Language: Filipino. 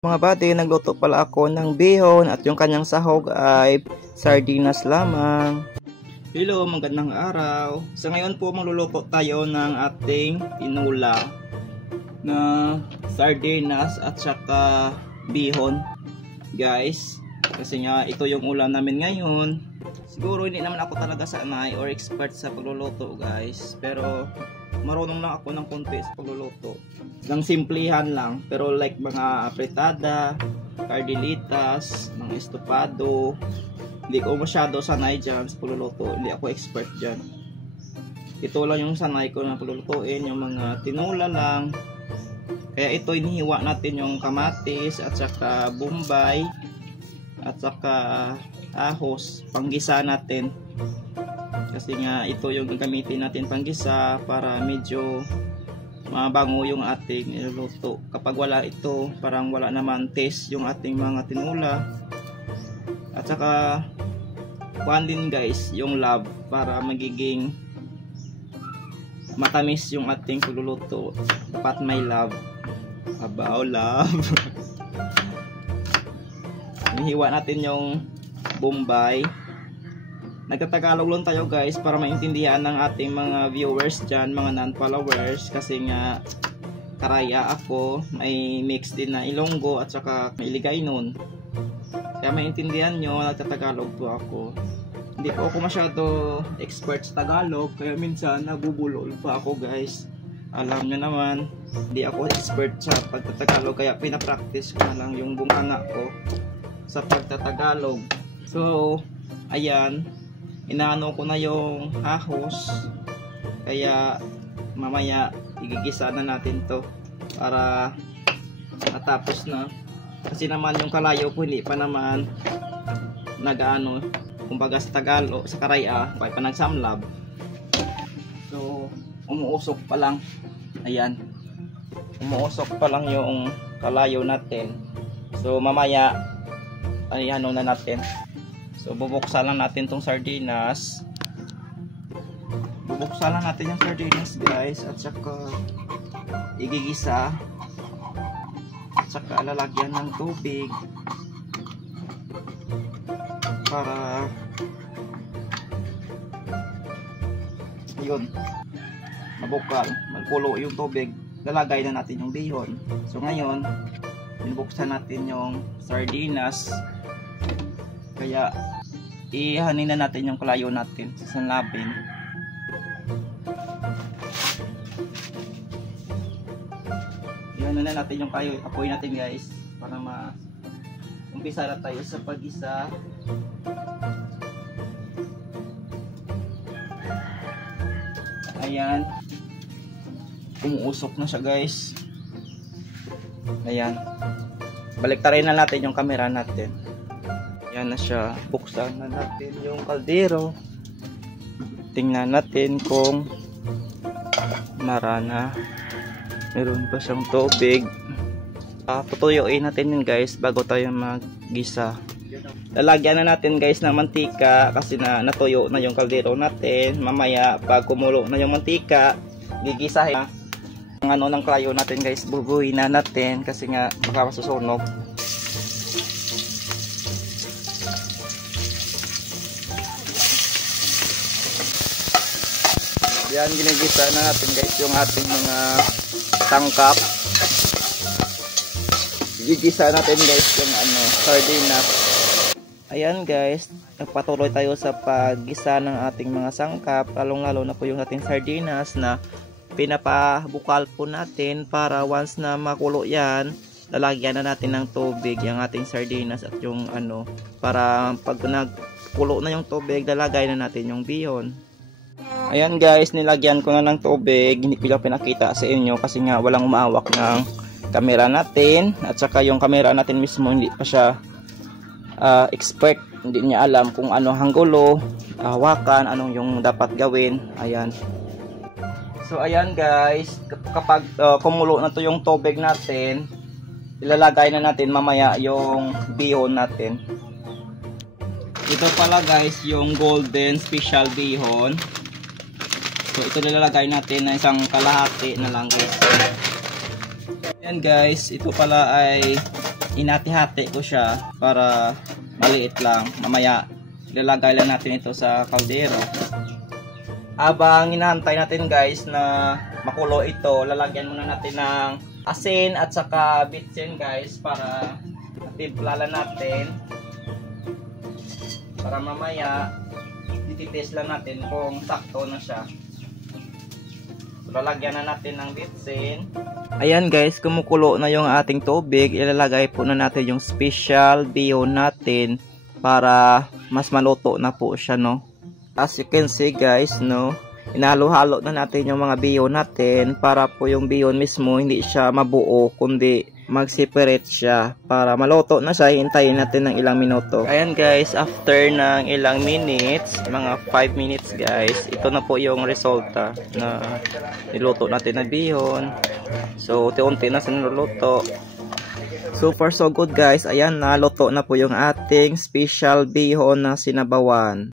Mga buddy, nagluto pala ako ng bihon at yung kanyang sahog ay sardinas lamang. Hello, magandang araw. Sa ngayon po magluluto tayo ng ating tinula na sardinas at saka bihon. Guys, kasi nga ito yung ulam namin ngayon. Siguro hindi naman ako talaga sanay or expert sa pagluluto guys, pero marunong lang ako ng konti sa pagluluto. Lang simplihan lang, pero like mga apretada, cardilitas, mga estopado, hindi ko masyado sanay dyan sa pagluluto, hindi ako expert dyan. Ito lang yung sanay ko na paglulutuin, yung mga tinula lang. Kaya ito inihiwa natin yung kamatis at saka bombay at saka ahos, panggisa natin. Kasi nga ito yung gagamitin natin panggisa para medyo mabango yung ating niluluto. Kapag wala ito, parang wala naman taste yung ating mga tinula. At saka kuhan din guys yung love para magiging matamis yung ating pagluluto. Dapat may love. About love. Hihiwa natin yung bombay. Nagtatagalog lang tayo guys para maintindihan ng ating mga viewers dyan, mga non-followers, kasi nga Karaya ako, may mix din na Ilonggo at saka may Iligaynon. Kaya maintindihan nyo, nagtatagalog po ako. Hindi po ako masyado expert sa Tagalog, kaya minsan nabubulol pa ako guys. Alam nyo naman, hindi ako expert sa pagtatagalog, kaya pinapractice ko na lang yung bunganga ko sa pagtatagalog. So, ayan, inaano ko na yung ahos, kaya mamaya igigisa na natin to para matapos na. Kasi naman yung kalayo po hindi pa naman nagaano, kumbaga sa Tagalog, sa Karaya, pa nagsamlab. So, umuusok pa lang. Ayan, umuusok pa lang yung kalayo natin. So, mamaya ay ano na natin. So bubuksan lang natin tong sardinas. Bubuksan lang natin yung sardinas guys, at saka igigisa. At saka lalagyan ng tubig para yun, mabukal, magkulo yung tubig. Lalagay na natin yung bihon. So ngayon, bubuksan natin yung sardinas. Kaya ihanin na natin yung kalayo natin sa sanlabing. Ihanin na natin yung kalayo, apoy natin guys, para umpisa na tayo sa pag-isa. Ayan, umuusok na siya guys. Ayan, baliktarin na natin yung camera natin. Yan na siya. Buksan na natin yung kaldero. Tingnan natin kung marana. Meron pa siyang tubig. Tutuyuin natin yun guys bago tayo maggisa. Lalagyan na natin guys ng mantika kasi natuyo na yung kaldero natin. Mamaya pag kumulo na yung mantika, gigisahin ang ano ng klayo natin guys. Bubuhin na natin kasi nga baka masusunog. Yan, ginigisa na natin guys yung ating mga tangkap. Gigisa natin guys yung sardinas. Ayan guys, nagpatuloy tayo sa paggisa ng ating mga sangkap, lalong lalo na po yung ating sardinas na pinapabukal po natin para once na makulo yan, lalagyan na natin ng tubig yung ating sardinas at yung para pag nagkulo na yung tubig, lalagay na natin yung bihon. Ayan guys, nilagyan ko na ng tubig. Hindi ko lang pinakita sa inyo kasi nga walang umahawak ng camera natin. At saka yung camera natin mismo hindi pa siya expert. Hindi niya alam kung ano hanggulo, hawakan, anong yung dapat gawin. Ayan. So ayan guys, kapag kumulo na to yung tubig natin, ilalagay na natin mamaya yung bihon natin. Ito pala guys yung golden special bihon. So ito nilalagay natin na isang kalahati na lang guys. Ayan guys, ito pala ay inati-hati ko siya para maliit lang. Mamaya ilalagay lang natin ito sa kaldero. Habang hinahantay natin guys na makulo ito, lalagyan muna natin ng asin at saka bitsin guys para timplalan natin. Para mamaya tititest lang natin kung sakto na siya. So, lalagyan na natin ng bitsin. Ayan guys, kumukulo na yung ating tubig. Ilalagay po na natin yung special bihon natin para mas maluto na po siya, no. As you can see guys, no, inahalo-halo na natin yung mga bihon natin para po yung bihon mismo hindi siya mabuo kundi mag-separate siya. Para maluto na siya, hintayin natin ng ilang minuto. Ayan guys, after ng ilang minutes, mga 5 minutes guys, ito na po yung resulta na niluto natin na bihon. So unti-unti na sa niluluto. So far so good guys. Ayan na, luto na po yung ating special bihon na sinabawan.